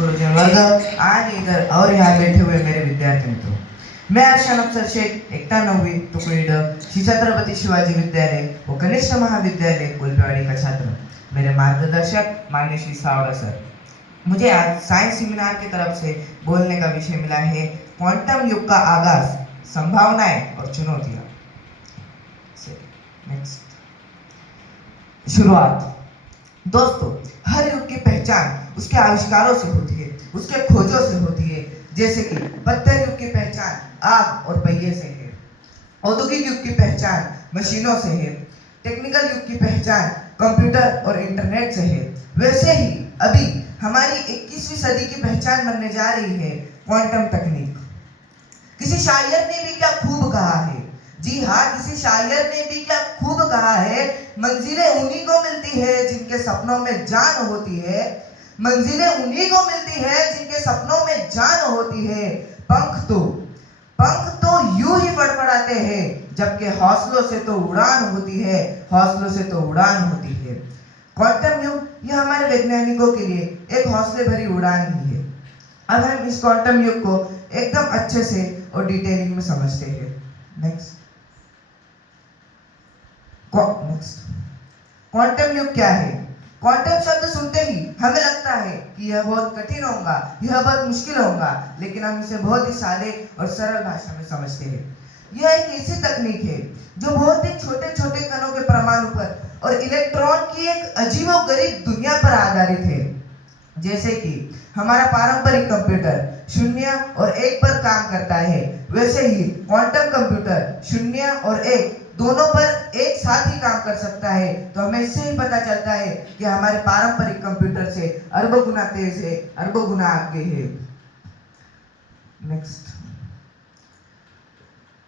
गुरुजन वर्ग आज इधर और यहाँ बैठे हुए मेरे विद्यार्थी मित्रों, मैं अर्शन अफसर शेख एकता नौवीं टुकड़ी श्री छत्रपति शिवाजी विद्यालय व कनिष्ठ महाविद्यालय कोलपेवाड़ी का छात्र। मेरे मार्गदर्शक माननीय श्री सावड़ा सर, मुझे आज साइंस सेमिनार की तरफ से बोलने का विषय मिला है क्वांटम युग का आगाज, संभावनाएं और चुनौतियां। नेक्स्ट शुरुआत। दोस्तों, हर युग की पहचान उसके आविष्कारों से होती है, उसके खोजों से होती है। जैसे कि पत्थर युग की पहचान आग और पहिए से है, औद्योगिक युग की पहचान मशीनों से है, टेक्निकल युग की पहचान कंप्यूटर और इंटरनेट से है। वैसे ही अभी हमारी 21वीं सदी की पहचान बनने जा रही है क्वांटम तकनीक। किसी शायर ने भी क्या खूब कहा है, जी हाँ, किसी शायर ने भी क्या खूब कहा है, मंजिलें उन्हीं को मिलती है जिनके सपनों में जान होती है। मंजिलें उन्हीं को मिलती है जिनके सपनों में जान होती है। पंख तो यूं ही फड़फड़ाते हैं, जबकि हौसलों से तो उड़ान होती है, हौसलों से तो उड़ान होती है। क्वांटम युग यह हमारे वैज्ञानिकों के लिए एक हौसले भरी उड़ान ही है। अब हम इस क्वांटम युग को एकदम अच्छे से और डिटेलिंग में समझते हैं। नेक्स्ट क्वांटम युग क्या है? क्वांटम शब्द सुनते ही हमें लगता है कि यह बहुत कठिन होगा, यह बहुत मुश्किल होगा, लेकिन हम इसे बहुत ही सादे और सरल भाषा में समझते हैं। यह एक ऐसी तकनीक है जो बहुत ही छोटे छोटे कणों के परमाणु पर और इलेक्ट्रॉन की एक अजीबोगरीब दुनिया पर आधारित है। जैसे कि हमारा पारंपरिक कंप्यूटर 0 और 1 पर काम करता है, वैसे ही क्वांटम कंप्यूटर 0 और 1 दोनों पर एक साथ ही काम कर सकता है। तो हमें इससे ही पता चलता है कि हमारे पारंपरिक कंप्यूटर से अरबों गुना तेज है, अरबों गुना आगे है। नेक्स्ट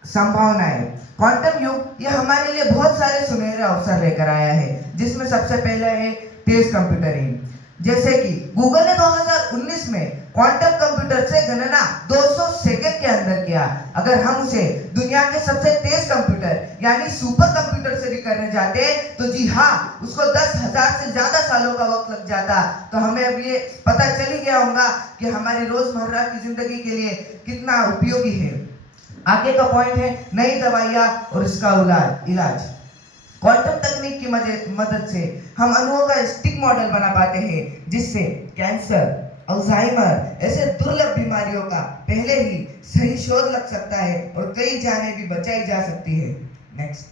संभावनाएं। क्वांटम युग यह हमारे लिए बहुत सारे सुनहरे अवसर लेकर आया है, जिसमें सबसे पहले है तेज कंप्यूटरिंग। जैसे कि गूगल ने 2019 में क्वांटम कंप्यूटर से गणना 200 सेकंड के अंदर किया। अगर हम उसे दुनिया के सबसे तेज कंप्यूटर यानी सुपर कंप्यूटर से भी करने जाते तो जी हाँ, उसको 10,000 से ज्यादा सालों का वक्त लग जाता। तो हमें अब ये पता चल ही गया होगा कि हमारी रोजमर्रा की जिंदगी के लिए कितना उपयोगी है। आगे का पॉइंट है नई दवाइयाँ और इसका इलाज। क्वांटम तकनीक की मदद से हम अणुओं का स्टिक मॉडल बना पाते हैं, जिससे कैंसर, अल्जाइमर ऐसे दुर्लभ बीमारियों का पहले ही सही शोध लग सकता है और कई जानें भी बचाई जा सकती है। नेक्स्ट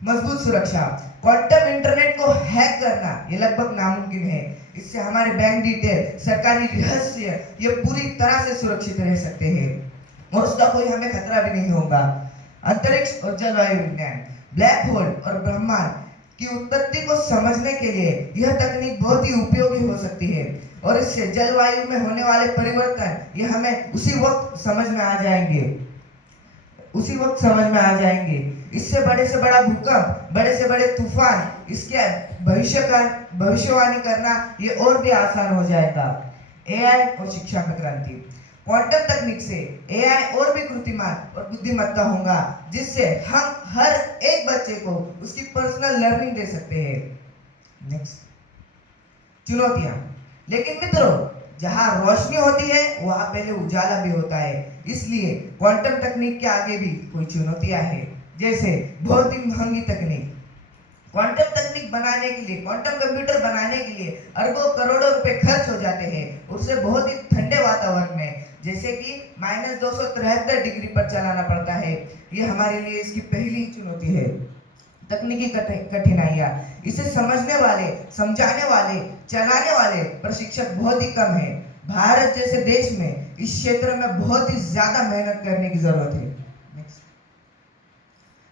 मजबूत सुरक्षा। क्वांटम इंटरनेट को हैक करना ये लगभग नामुमकिन है। इससे हमारे बैंक डिटेल, सरकारी रहस्य ये पूरी तरह से सुरक्षित रह सकते हैं और उसका कोई हमें खतरा भी नहीं होगा। अंतरिक्ष और जलवायु विज्ञान। ब्लैक होल और ब्रह्मांड की उत्पत्ति को समझने के लिए यह तकनीक बहुत ही उपयोगी हो सकती है और इससे जलवायु में होने वाले परिवर्तन ये हमें उसी वक्त समझ में आ जाएंगे। इससे बड़े से बड़ा भूकंप, बड़े से बड़े तूफान, इसके भविष्यवाणी करना ये और भी आसान हो जाएगा। एआई और शिक्षा में क्रांति। क्वांटम तकनीक से एआई और भी कृत्रिमान और बुद्धिमत्ता होगा, जिससे हम हर एक बच्चे को उसकी पर्सनल लर्निंग दे सकते हैं। नेक्स्ट चुनौतियां। लेकिन मित्रों, जहां रोशनी होती है वहां पहले उजाला भी होता है, इसलिए क्वांटम तकनीक के आगे भी कोई चुनौतियां हैं। जैसे बहुत ही महंगी तकनीक। क्वांटम तकनीक बनाने के लिए, क्वांटम कंप्यूटर बनाने के लिए अरबों करोड़ों रुपए खर्च हो जाते हैं, उसे बहुत ही ठंडे वातावरण में, जैसे कि -273 डिग्री पर चलाना पड़ता है। ये हमारे लिए इसकी पहली चुनौती है। तकनीकी कठिनाइयाँ। इसे समझने वाले, समझाने वाले, चलाने वाले प्रशिक्षक बहुत ही कम है। भारत जैसे देश में इस क्षेत्र में बहुत ही ज्यादा मेहनत करने की जरूरत है।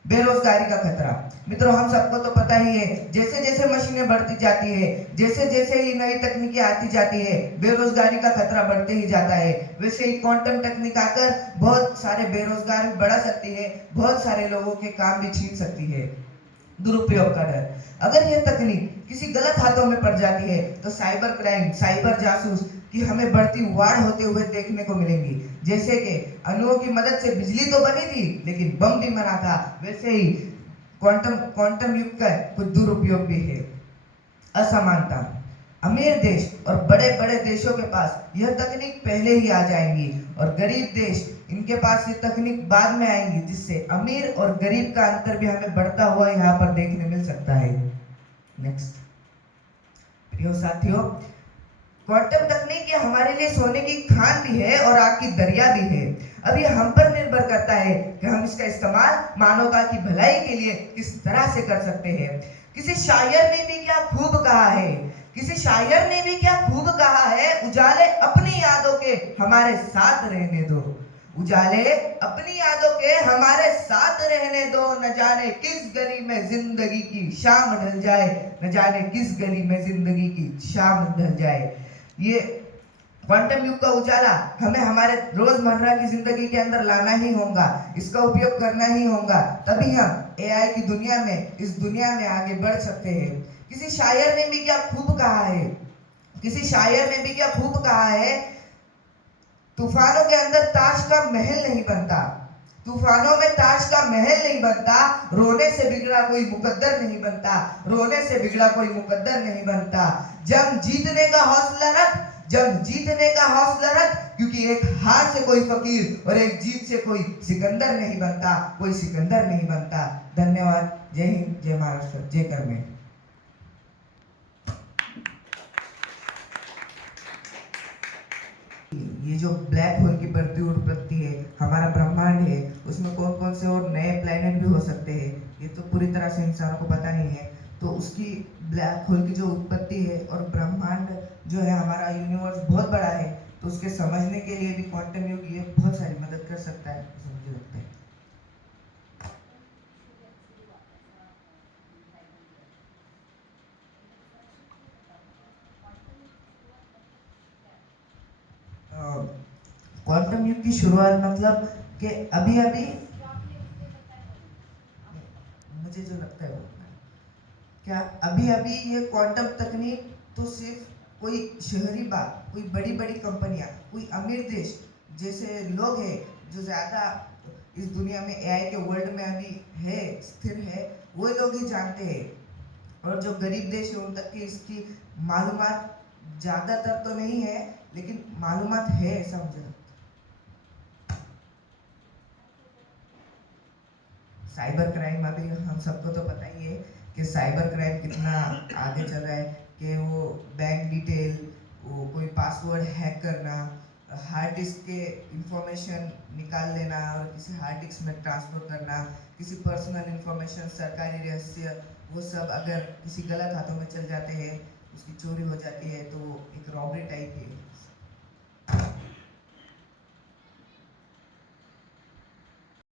बेरोजगारी का खतरा। मित्रों, हम सबको तो पता ही है, जैसे जैसे मशीनें बढ़ती जाती है, जैसे जैसे ही नई तकनीकें आती जाती है, बेरोजगारी का खतरा बढ़ते ही जाता है। वैसे ही क्वांटम तकनीक आकर बहुत सारे बेरोजगार भी बढ़ा सकती है, बहुत सारे लोगों के काम भी छीन सकती है। दुरुपयोग का डर। अगर यह तकनीक किसी गलत हाथों में पड़ जाती है तो साइबर क्राइम, साइबर जासूस की हमें बढ़ती वाड़ होते हुए देखने को मिलेंगी। जैसे कि अणुओं की मदद से बिजली तो बनी थी लेकिन बम भी बना था, वैसे ही क्वांटम युग का कुछ दुरुपयोग भी है। असमानता। अमीर देश और बड़े बड़े देशों के पास यह तकनीक पहले ही आ जाएंगी और गरीब देश इनके पास ये तकनीक बाद में आएंगी, जिससे अमीर और गरीब का अंतर भी हमें बढ़ता हुआ यहाँ पर देखने मिल सकता है। नेक्स्ट प्रिय साथियों, क्वांटम तकनीक ये हमारे लिए सोने की खान भी है और आग की दरिया भी है। अब ये हम पर निर्भर करता है कि हम इसका इस्तेमाल मानवता की भलाई के लिए किस तरह से कर सकते हैं। किसी शायर ने भी क्या खूब कहा है, किसी शायर ने भी क्या खूब कहा है, उजाले अपनी यादों के हमारे साथ रहने दो, उजाले अपनी यादों के हमारे साथ रहने दो, न जाने किस गली में जिंदगी की शाम ढल जाए, न जाने किस गली में जिंदगी की शाम ढल जाए। ये क्वांटम युग का उजाला हमें हमारे रोजमर्रा की जिंदगी के अंदर लाना ही होगा, इसका उपयोग करना ही होगा, तभी हम एआई की दुनिया में, इस दुनिया में आगे बढ़ सकते हैं। किसी शायर ने भी क्या खूब कहा है, किसी शायर ने भी क्या खूब कहा है, तूफानों के अंदर ताश का महल नहीं बनता, तूफानों में ताश का महल नहीं बनता, रोने से बिगड़ा कोई मुकद्दर नहीं बनता, रोने से बिगड़ा कोई मुकद्दर नहीं बनता। जंग जीतने का हौसला रख, जंग जीतने का हौसला रख, क्योंकि एक हार से कोई फकीर और एक जीत से कोई सिकंदर नहीं बनता, कोई सिकंदर नहीं बनता। धन्यवाद। जय हिंद, जय महाराष्ट्र, जय कर्मे। ये जो ब्लैक होल की बढ़ती उत्पत्ति है, हमारा ब्रह्मांड है, उसमें कौन कौन से और नए प्लैनेट भी हो सकते हैं, ये तो पूरी तरह से इंसानों को पता नहीं है। तो उसकी ब्लैक होल की जो उत्पत्ति है और ब्रह्मांड जो है, हमारा यूनिवर्स बहुत बड़ा है, तो उसके समझने के लिए भी क्वांटम युग ये बहुत सारी मदद कर सकता है, मुझे लगता है। क्वांटम युग की शुरुआत मतलब कि अभी अभी मुझे जो लगता है वो क्या अभी अभी ये क्वांटम तकनीक तो सिर्फ कोई शहरी बाग, कोई बड़ी बड़ी कंपनियां, कोई अमीर देश जैसे लोग हैं जो ज़्यादा इस दुनिया में एआई के वर्ल्ड में अभी है, स्थिर है, वो लोग ही जानते हैं। और जो गरीब देश है उन तक की इसकी मालूमात ज़्यादातर तो नहीं है, लेकिन मालूमात है, ऐसा मुझे लगता है। साइबर क्राइम, अभी हम सबको तो पता ही है कि साइबर क्राइम कितना आगे चल रहा है, कि वो बैंक डिटेल, वो कोई पासवर्ड हैक करना, हार्ड डिस्क के इंफॉर्मेशन निकाल लेना और किसी हार्ड डिस्क में ट्रांसफर करना, किसी पर्सनल इंफॉर्मेशन, सरकारी रहस्य, वो सब अगर किसी गलत हाथों में चल जाते हैं, उसकी चोरी हो जाती है, तो एक रॉबरी टाइप है।